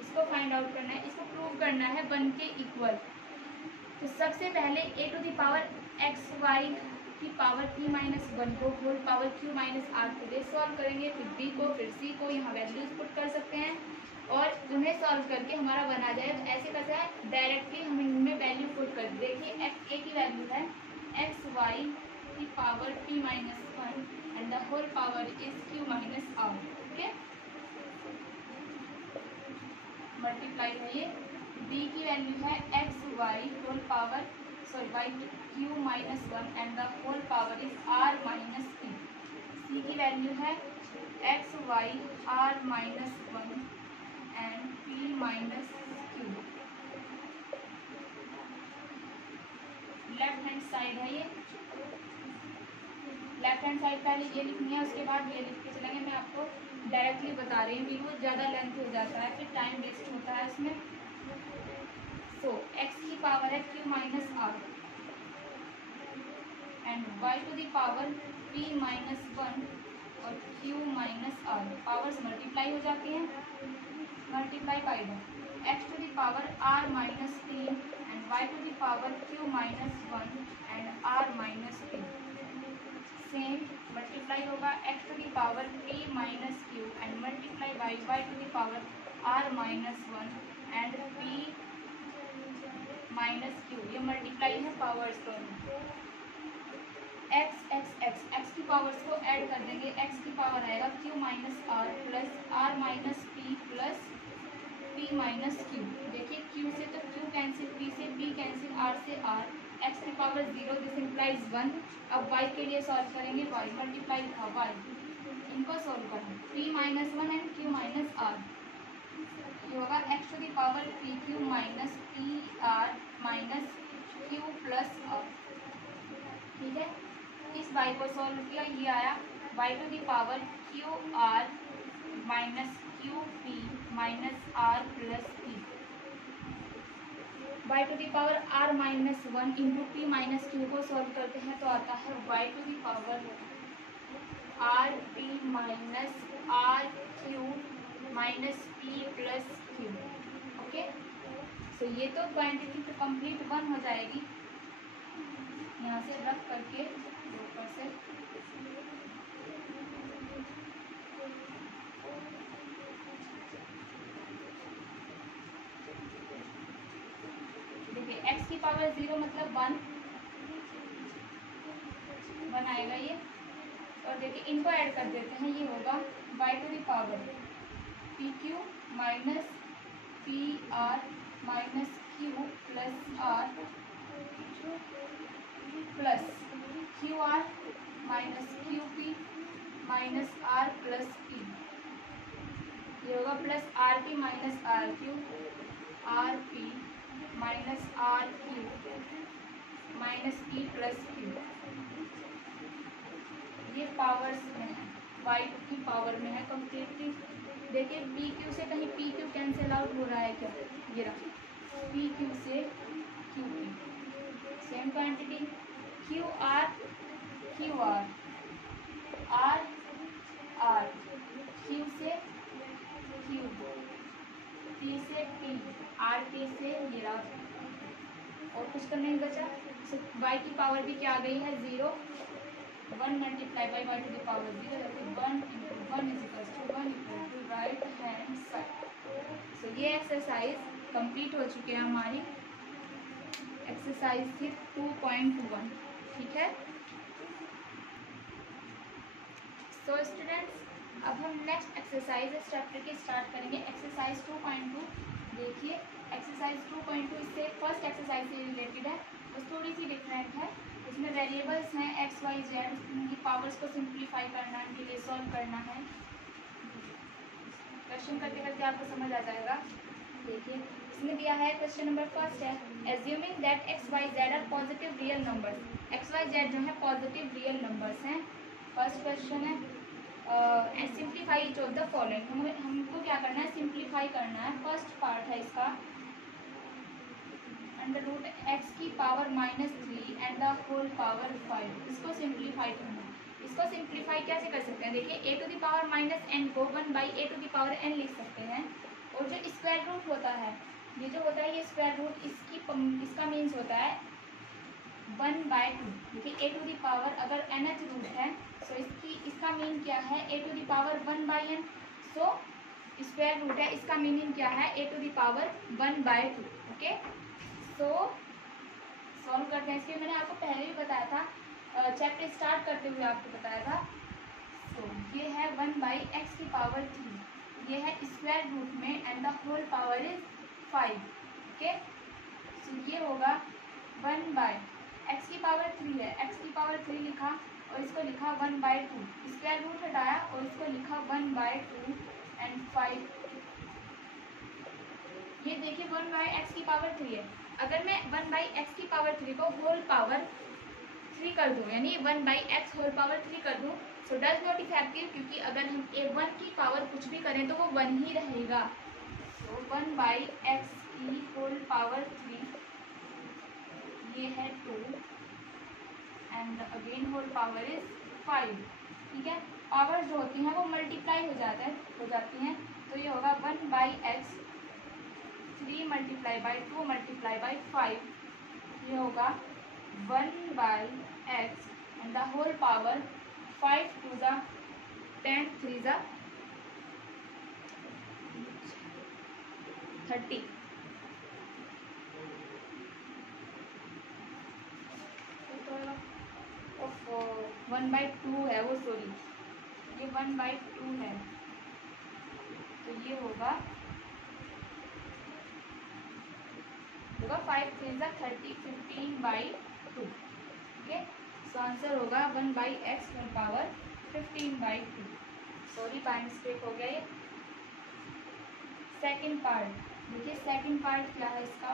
इसको फाइंड आउट करना है, इसको प्रूव करना है 1 के इक्वल। तो सबसे पहले a to the power x y की पावर पी माइनस वन को whole power Q minus r के लिए सॉल्व करेंगे, फिर बी को फिर सी को यहाँ वैल्यूज पुट कर सकते हैं और उन्हें सॉल्व करके हमारा बना जाएगा। ऐसे कैसे है, डायरेक्टली हम इनमें वैल्यू पुट कर, देखिए एक्स ए की वैल्यू है एक्स वाई की power P minus one and the whole power is Q minus are. Okay, multiply है ये। बी की वैल्यू है x Y whole power Y Q minus one and the whole power is are minus P. सी की value है x Y are minus one and p minus Q. Left hand side है ये, left hand side पहले ये लिखनी है, उसके बाद ये लिख के चलेंगे। मैं आपको डायरेक्टली बता रही हूँ, वीडियो ज़्यादा लेंथ हो जाता है, फिर टाइम वेस्ट होता है इसमें। सो एक्स की पावर है q minus r and y to the power P minus one और q minus r. Powers multiply हो जाती हैं, multiply by the x to the power are minus p and y to the power Q minus one and r minus p. Same multiply होगा x to the power P minus Q and multiply by y to the power are minus one and p minus q. ये multiply है powers दोनों। X x x x की powers को add कर देंगे, x की power आएगा q minus r plus r minus p plus p minus q. देखिए क्यू से तो क्यू कैंसिल, पी से पी कैंसिल, आर से आर, एक्स की पावर 0 दिस इम्प्लाइज 1। अब वाई के लिए सॉल्व करेंगे, वाई मल्टीप्लाई था वाई, इनको सॉल्व करना p minus one and q minus r. ये होगा x to the power p q minus p r minus q plus r. ठीक है, इस वाई को सॉल्व किया, ये आया y to the power q r minus q p minus r plus p. Y to the power are minus one into p minus Q को solve करते हैं तो आता है y to the power r p minus r q minus p plus Q. Okay, सो ये तो quantity तो complete 1 हो जाएगी, यहाँ से रख करके ऊपर से देखिए x की पावर 0 मतलब 1 आएगा ये। और देखिए इनको ऐड कर देते हैं, ये होगा y to the power p q minus p r minus q plus r plus q r minus q p minus r plus p. ये होगा plus r p minus r q, r p minus r q minus p plus q. ये powers में है, Y की power में है completely. देखिए P q से कहीं पी क्यू कैंसिल आउट हो रहा है क्या, ये रहा पी क्यू से q p same quantity, q r r r q से क्यू, पी से पी, आर पी से ये रहा, और कुछ तो नहीं बचा। वाई की पावर भी क्या आ गई है 0, 1 multiply by y to the power 0, 1 into 1 is equal to 1 equal to right hand side. So ये एक्सरसाइज कंप्लीट हो चुकी है हमारी, एक्सरसाइज थी 2.1। ठीक है, सो स्टूडेंट्स अब हम नेक्स्ट एक्सरसाइज इस चैप्टर की स्टार्ट करेंगे। एक्सरसाइज 2.2 देखिए। एक्सरसाइज 2.2 इससे फर्स्ट एक्सरसाइज से रिलेटेड है, बस थोड़ी सी डिफरेंट है। इसमें वेरिएबल्स हैं एक्स वाई जेड, उनकी पावर्स को सिंप्लीफाई करना है, उनके लिए सॉल्व करना है। क्वेश्चन करते करते आपको समझ आ जाएगा। देखिए इसमें दिया है, क्वेश्चन नंबर फर्स्ट है, assuming that x y z are positive real numbers. X y z जो है पॉजिटिव रियल नंबर्स हैं। फर्स्ट क्वेश्चन है and simplify each of the following. हमको क्या करना है, सिंप्लीफाई करना है। फर्स्ट पार्ट है इसका अंडर रूट एक्स की power -3 and the whole power 5। इसको सिंप्लीफाई करना है। इसको सिंप्लीफाई कैसे कर सकते हैं, देखिए a to the power -n को 1/a to the power n लिख सकते हैं। और जो स्क्वायर रूट होता है, ये जो होता है ये स्क्वायर रूट, इसका मीन्स होता है 1/2। देखिए ए टू द पावर अगर nth रूट है तो इसका मीन क्या है, a to the power 1/n। So square root है, इसका मीनिंग क्या है, a to the power 1/2। Okay, तो सॉल्व करते हैं। इसके मैंने आपको पहले भी बताया था, चैप्टर स्टार्ट करते हुए आपको बताया था। तो ये है 1/x की पावर 3, ये है स्क्वायर रूट में and the whole power is 5। Okay, तो ये होगा 1/x की पावर 3 है, x की पावर 3 लिखा और इसको लिखा 1/2, स्क्वायर रूट हटाया और इसको लिखा 1/2 एंड 5। ये देखिए 1/x की पावर 3 है। अगर मैं 1/x की पावर 3 को होल पावर 3 कर दूं, यानी 1/x होल पावर 3 कर दूं, सो डज नॉट इफेक्टिव, क्योंकि अगर हम a1 की पावर कुछ भी करें तो वो 1 ही रहेगा। सो 1/x की होल पावर 3, ये है 2 and again whole power is 5। ठीक है, पावर जो होती हैं वो मल्टीप्लाई हो जाती हैं। तो ये होगा 1/x 3 × 2 × 5, ये होगा 1/x and the whole power 5 2 ज़ा 10 3 ज़ा 30। तो 1/2 है वो, सॉरी ये 1/2 है, तो ये होगा 5 3 ज़ा 30, 15/2। ओके, सो आंसर होगा 1/x whole power 15/2। Sorry by mistake हो गया ये। सेकंड पार्ट देखिए, सेकंड पार्ट क्या है इसका,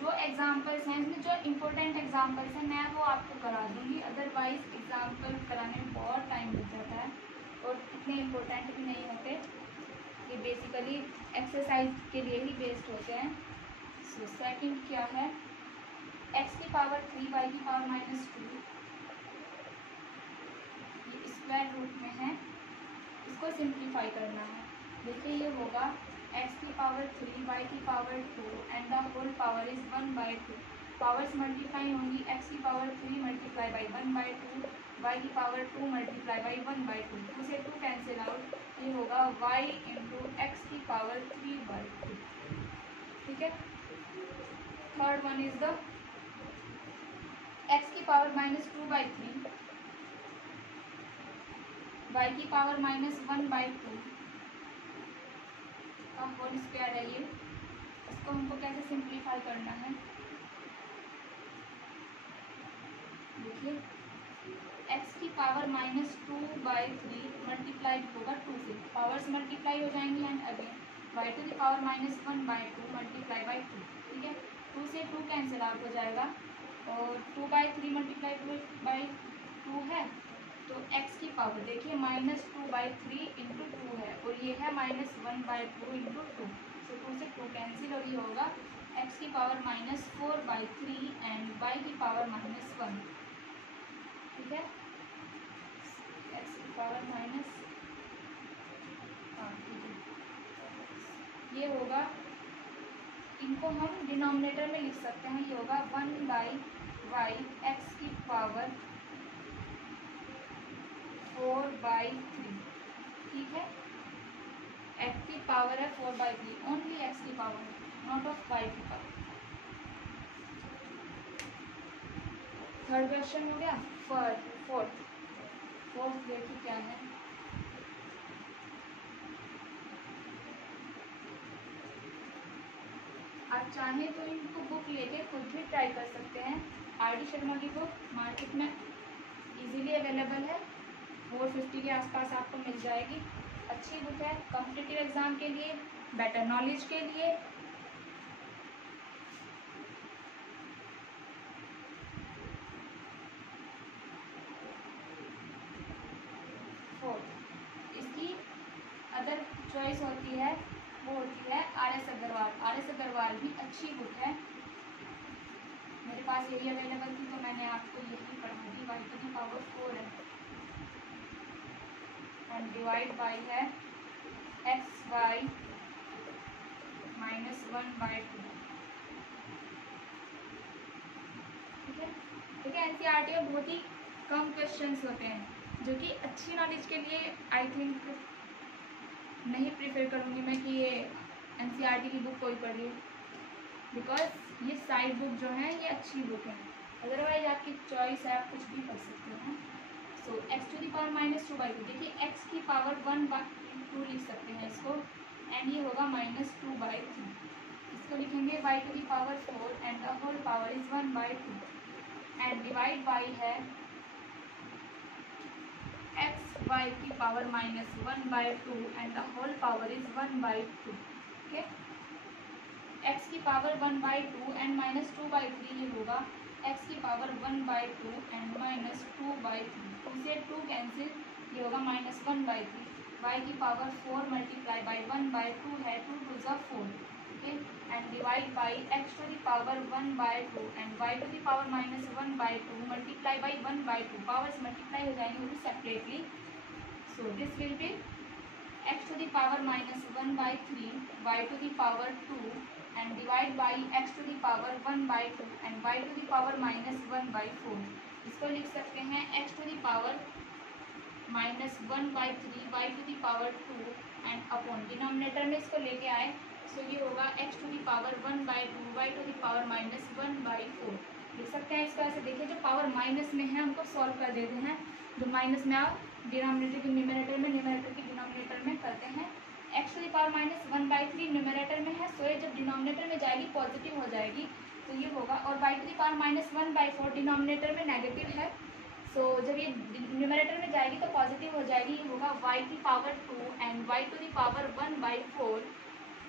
जो एग्जाम्पल्स हैं इसमें, जो इम्पोर्टेंट एग्जाम्पल्स हैं मैं वो आपको करा दूंगी, अदरवाइज एग्जाम्पल कराने में बहुत टाइम लग जाता है और इतने इम्पोर्टेंट भी नहीं होते। ये बेसिकली एक्सरसाइज के लिए ही बेस्ड होते हैं। सो सेकंड क्या है, x की पावर 3 y की पावर -2, ये स्क्वायर रूट में है, इसको सिंप्लीफाई करना है। देखिए ये होगा x की पावर 3 y की power 2 and the whole power is 1/2। Powers multiply होंगी, x की पावर 3 × 1/2, y की पावर 2 × 1/2, 2 से 2 कैंसिल आउट, ये होगा y × x की पावर 3/2। ठीक है, third one is the x की पावर -2/3, y की पावर -1/2 का होल स्क्वायर है ये। इसको हमको कैसे सिंप्लीफाई करना है, देखिए x की पावर -2/3 मल्टीप्लाई होगा 2 से, पावर्स मल्टीप्लाई हो जाएंगी and again y to the power -1/2 multiply 2। ठीक है, 2 से 2 कैंसिल आउट हो जाएगा और 2/3 मल्टीप्लाई 2 है, तो x की पावर देखिए -2/3 × 2 है और ये है -1/2 × 2, तो 2 से 2 कैंसिल और ये होगा x की पावर -4/3 एंड y की पावर -1। ठीक है, x की पावर ये होगा, इनको हम डिनोमिनेटर में लिख सकते हैं, ये होगा 1/y x की पावर 4/3। ठीक है, x की पावर है 4/3, ओनली x की पावर, नॉट ऑफ y की पावर। थर्ड क्वेश्चन हो गया। फोर्थ फोर्थ देखिए क्या है, आप चाहें तो इनको बुक लेके खुद भी ट्राई कर सकते हैं। आर.डी. शर्मा की बुक मार्केट में इजीली अवेलेबल है, 450 के आसपास आपको मिल जाएगी। अच्छी बुक है कॉम्पिटिटिव एग्जाम के लिए, बेटर नॉलेज के लिए। फोर्थ इसकी अदर चॉइस होती है, वो होती है आर.एस. अग्रवाल। आर.एस. अग्रवाल भी अच्छी बुक है, मेरे पास यही अवेलेबल थी तो मैंने आपको यही पढ़ा दी। y to the power 4 है एंड डिवाइड बाई है xy -1/2। ठीक है, ठीक है। एनसीईआरटी में बहुत ही कम क्वेश्चंस होते हैं जो कि अच्छी नॉलेज के लिए आई थिंक नहीं प्रेफर करूँगी मैं कि ये एनसीईआरटी की बुक कोई पढ़े, बिकॉज ये साइड बुक जो है ये अच्छी बुक है। अदरवाइज आपकी चॉइस है, आप कुछ भी पढ़ सकते हैं। सो x टू द पावर -2/2, देखिए x की पावर 1/2 लिख सकते हैं इसको, एंड ये होगा -2/3। इसको लिखेंगे y to the power 4 and the whole power is 1/2 and divide by है x y की power -1/2 and the whole power is 1/2। Okay, x की पावर 1/2 एंड -2/3 ये होगा x की पावर 1/2 एंड -2/3। इसे 2 कैंसिल, ये होगा -1/3। y की पावर 4 मल्टीप्लाई बाई 1/2 है, 2 2 ज़ा 4। Okay, and divide by x to the power 1/2 and y to the power -1/2 multiply by 1/2। Powers multiply हो जाएंगे वो separately. So this will be x to the power -1/3 y to the power 2 and divide by x to the power 1/2 and y to the power -1/4। इसको लिख सकते हैं x to the power -1/3 y to the power 2 and upon denominator में इसको लेके आए, सो ये होगा x to the power 1/2 y to the power -1/4 लिख सकते हैं। इसको ऐसे देखिए, जो पावर माइनस में है हमको सॉल्व कर देते हैं, जो माइनस में आप डिनोमिनेटर की न्यूमरेटर में, न्यूमरेटर की डिनोमिनेटर में करते हैं। x to the power -1/3 numerator में है, सो ये जब डिनोमिनेटर में जाएगी पॉजिटिव हो जाएगी, तो ये होगा। और y to the power -1/4 denominator में नेगेटिव है, सो जब ये न्यूमरेटर में जाएगी तो पॉजिटिव हो जाएगी, ये होगा y की power 2 and y to the power 1/4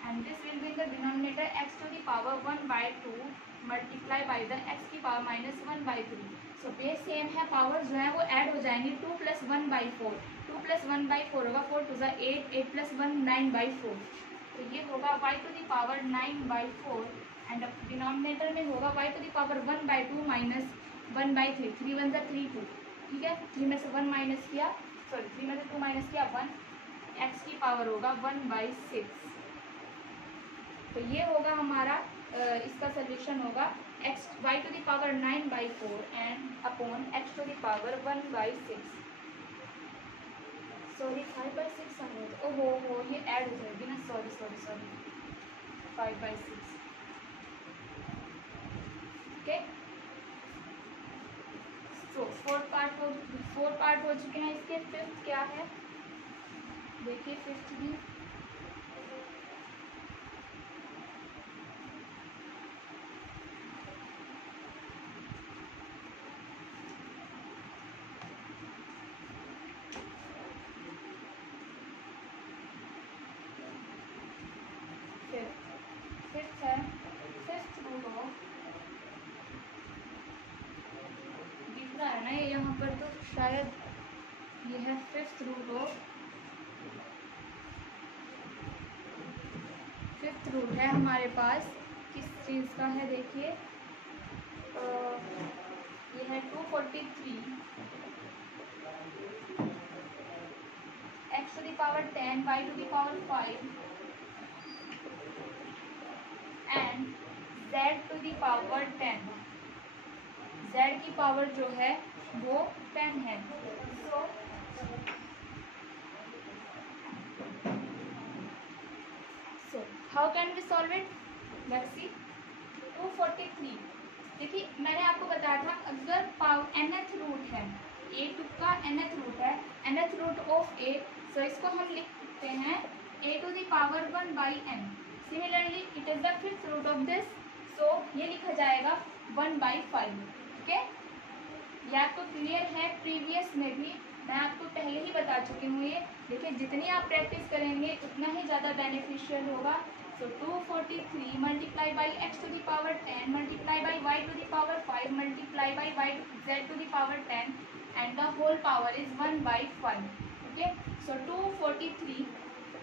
and this will be the denominator x to the power 1/2 multiply by the x की पावर -1/3। सो बेस सेम है, पावर जो है वो ऐड हो जाएंगी, 2 + 1/4, 2 + 1/4 होगा, 4 2 = 8, 8 + 1 9/4। तो ये होगा y to the power 9/4 and denominator में होगा y टू द पावर 1/2 -1/3, 3 1 = 3 2। ठीक है, 3 में से 1 माइनस किया, सॉरी 3 में से 2 माइनस किया 1, x की पावर होगा 1/6। तो ये होगा हमारा इसका सोल्यूशन होगा y to the power 9/4 and upon x to the power 1/6। Sorry 5/6 समझ, ओहो ये ऐड हो जाएगी ना, सॉरी 5/6। ओके, सो 4 पार्ट हो चुके हैं इसके। फिफ्थ क्या है देखिए, फिफ्थ भी फिफ्थ है, फिफ्थ रूट ऑफ, दिख रहा है ना ये यहाँ पर, तो शायद ये है fifth root of, fifth root है हमारे पास किस चीज़ का है देखिए, ये है 243 x to the power 10 y to the power 5 and z to the power 10। z की पावर जो है वो 10 है। So how can we solve it, let's see. 243, देखिए मैंने आपको बताया था अगर पावर nth रूट है ए टू का nth रूट है, nth रूट ऑफ ए, सो इसको हम लिखते हैं a to the power 1 by n. Similarly, it is the fifth root of this, so ये लिखा जाएगा 1 by 5. ठीक है, ये आपको क्लियर है? प्रीवियस में भी मैं आपको पहले ही बता चुकी हूँ ये। देखिए जितनी आप प्रैक्टिस करेंगे उतना ही ज़्यादा बेनिफिशियल होगा। So 243 multiply by x to the power 10 multiply by y to the power 5 multiply by y z to the power 10 and the whole power is 1 by 5. Okay, so 243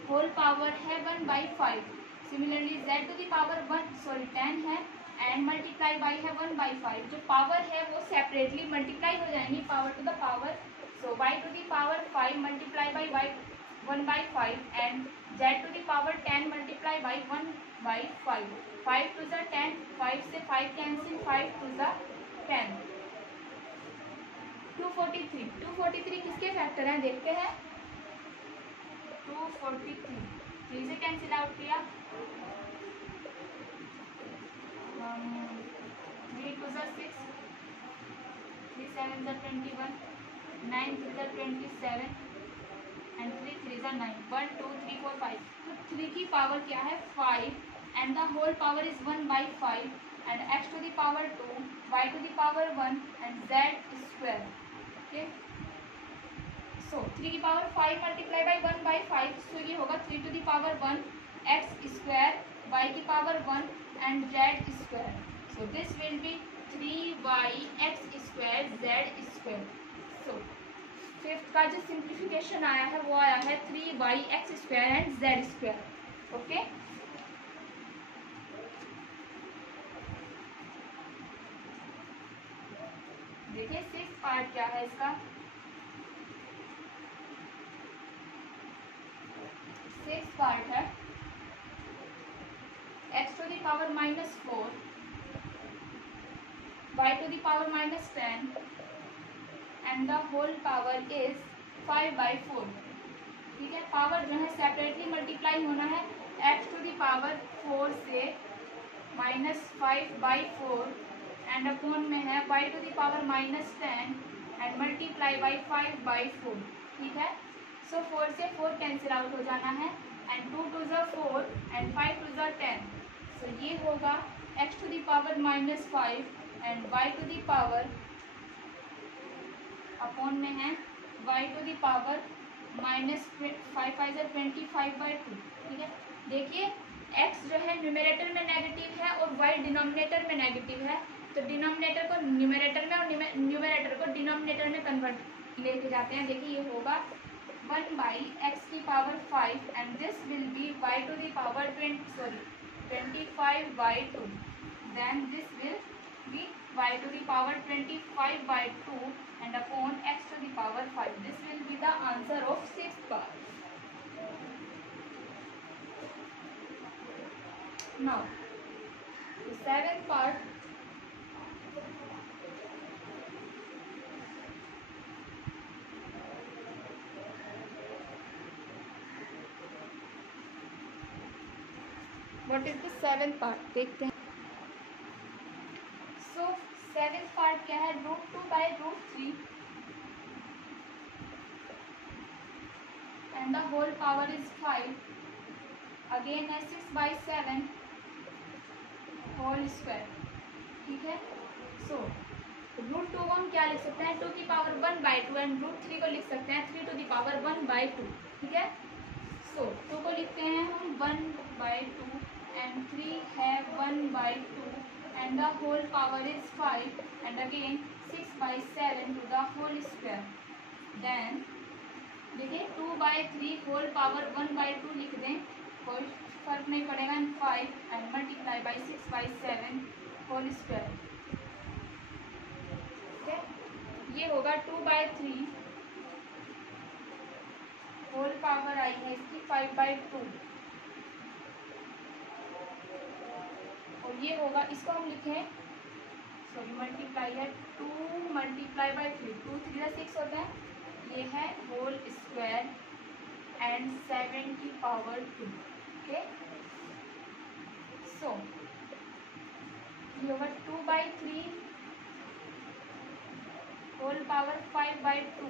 whole power है 1 by 5. Similarly z to the power 10 है and multiply by है 1 by 5. जो power है वो separately multiply हो जाएंगी power to the power. So y to the power 5 multiply by y 1 by 5 and z to the power 10 multiply by 1 by 5. 5 to the 10, 5 से 5 cancel, 5 to the 10. 243 किसके factor हैं देखते हैं. 243 3 से कैंसिल आउट किया, 3 to the 6, 3 7 the 21, 9 3 the 27 and 3 3 the 9. 1 2 3 4 5. तो 3 की power क्या है 5 and the whole power is 1 by 5 and x to the power 2, y to the power 1 and z square. Okay, so 3 की power 5 multiply by 1 by 5, so ये होगा 3 to the power 1 x square, y की power 1 and z square. So this will be 3y(x square z square. So fifth का जो simplification आया है वो आया है 3y(x square and z square. Okay, देखिए सिक्स पार्ट क्या है इसका. सिक्स पार्ट है x to the power -4, y to the power -10 and the whole power is 5 by 4. ठीक है, पावर जो है सेपरेटली मल्टीप्लाई होना है. x टू द पावर 4 से -5 बाई 4 एंड अपॉन में है y to the power -10 and multiply by 5 by 4. ठीक है, सो 4 से 4 कैंसिल आउट हो जाना है and 2 to the 4 and 5 to the 10. So ये होगा x to the power -5 and y to the power upon में है y to the power -5 25 by 2. ठीक है, देखिए x जो है न्यूमरेटर में नेगेटिव है और y डिनोमिनेटर में नेगेटिव है, तो डिनोमिनेटर को न्यूमरेटर में और न्यूमरेटर को डिनोमिनेटर में कन्वर्ट लेके जाते हैं. देखिए ये होगा 1 बाई x की power 5 and this will be y to the power 25 by 2. Then this will be y to the power 25 by 2 and upon x to the power 5. This will be the answer of sixth part. Now the seventh part. What is the seventh part? देखते हैं. So seventh part क्या है, √2 by √3 and the whole power is 5. Again है 6 by 7 whole square. ठीक है, सो √2 को हम क्या लिख सकते हैं 2 की पावर 1 बाई 2 एंड √3 को लिख सकते हैं 3 टू द पावर 1 बाई 2. ठीक है, सो 2 को लिखते हैं हम 1 बाई 2 एंड 3 है 1 by 2 and the whole power is 5 and again 6 by 7 to the whole square. Then देखिए 2 by 3 whole power 1 by 2 लिख दें, कोई फर्क नहीं पड़ेगा. 5 and multiply by 6 by 7 whole square. ठीक है, ये होगा 2 by 3 whole power आई है इसकी 5 by 2 और ये होगा, इसको हम लिखें सॉरी मल्टीप्लाई है 2 मल्टीप्लाई बाई 3, 2 3 6 होता है. ये है होल स्क्वायर एंड 7 की पावर 2. ओके, सो ये होगा 2 बाई 3 होल होल पावर 5/2,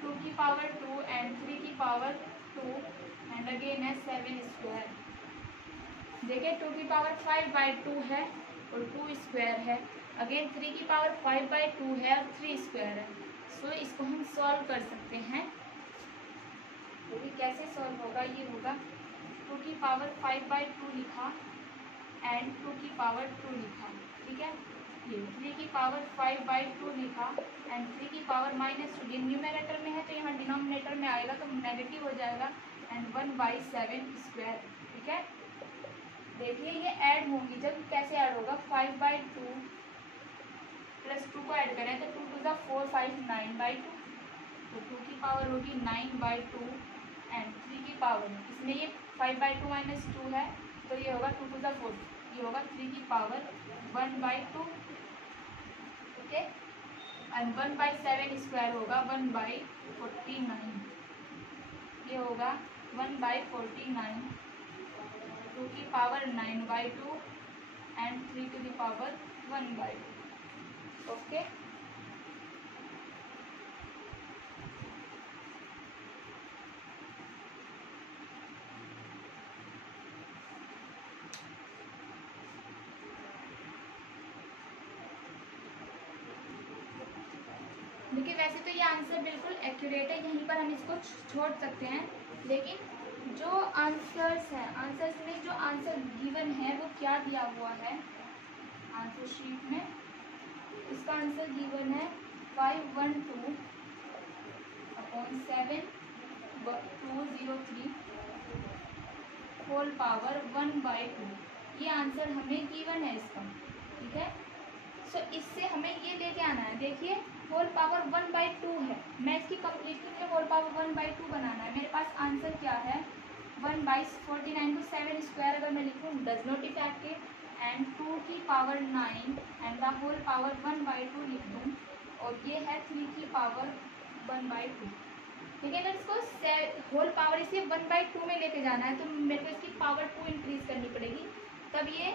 2 की पावर 2 एंड 3 की पावर 2 एंड अगेन है 7 स्क्वायर। देखिए 2 की पावर 5/2 है और 2 स्क्वायर है, अगेन 3 की पावर 5/2 है और 3 स्क्वायर है। सो इसको हम सॉल्व कर सकते हैं। तो ये कैसे सॉल्व होगा, ये होगा 2 की पावर 5/2 लिखा एंड 2 की पावर 2 लिखा, ठीक है। ये 3 की पावर 5/2 लिखा एंड 3 की पावर -2, ये न्यूमरेटर में है तो यहाँ डिनोमिनेटर में आएगा तो नेगेटिव हो जाएगा एंड 1/7 स्क्वायर, ठीक है। देखिए ये ऐड होगी, जब कैसे ऐड होगा, 5/2 प्लस 2 को ऐड करें तो 2 टू द 4 5 9/2, तो 2 की पावर होगी 9/2 एंड 3 की पावर, इसमें ये 5/2 माइनस 2 है तो ये होगा 2 टू द 4, ये होगा 3 की पावर 1/2, ओके। एंड 1/7 स्क्वायर होगा 1/49, ये होगा 1/49, 2 की power 9/2 and 3 to the power 1/2, okay. देखिए वैसे तो ये आंसर बिल्कुल एक्यूरेट है, यहीं पर हम इसको छोड़ सकते हैं, लेकिन जो आंसर्स हैं, आंसर्स में जो आंसर गिवन है वो क्या दिया हुआ है आंसर शीट में, इसका आंसर गिवन है 512/7/203 होल पावर 1/2, ये आंसर हमें गिवन है इसका, ठीक है। सो इससे हमें ये लेके आना है, देखिए होल पावर 1/2 है, मैं इसकी कंप्लीटली में होल पावर 1/2 बनाना है। मेरे पास आंसर क्या है 1/49 को 7 स्क्वायर अगर मैं लिखूँ डज नॉट इफेक्टिव एंड 2 की power 9 and the whole power 1/2 लिख दूँ और ये है 3 की पावर 1/2, ठीक है। अगर इसको होल पावर इसे 1/2 में लेके जाना है तो मेरे को इसकी पावर 2 इंक्रीज करनी पड़ेगी, तब ये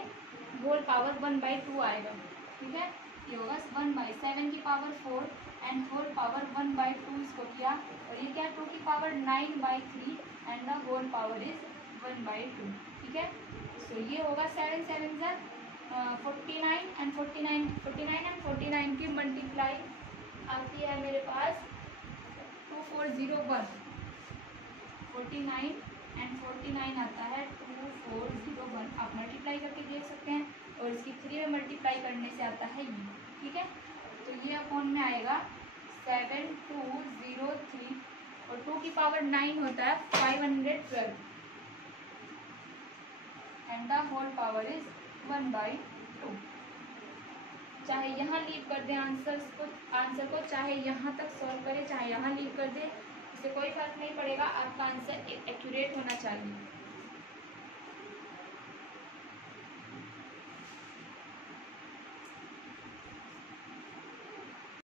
होल पावर 1/2 आएगा, ठीक है। ये होगा 1/7 की पावर 4 एंड होल पावर 1/2 इसको किया और ये क्या 2 की power 9/3 and the whole power is 1/2, ठीक है। सो ये होगा 7 7 49 एंड 49 की मल्टीप्लाई आती है मेरे पास 2401, 49 एंड 49 आता है 2401, आप मल्टीप्लाई करके देख सकते हैं और इसकी 3 में मल्टीप्लाई करने से आता है ये, ठीक है। तो ये अपॉन में आएगा 7203 और 2 की पावर 9 होता है 512 and the whole power is 1/2। चाहे यहाँ लीव कर दें आंसर को चाहे यहाँ तक सॉल्व करें चाहे यहाँ लीव कर दें, इससे कोई फर्क नहीं पड़ेगा, आपका आंसर एक्यूरेट होना चाहिए।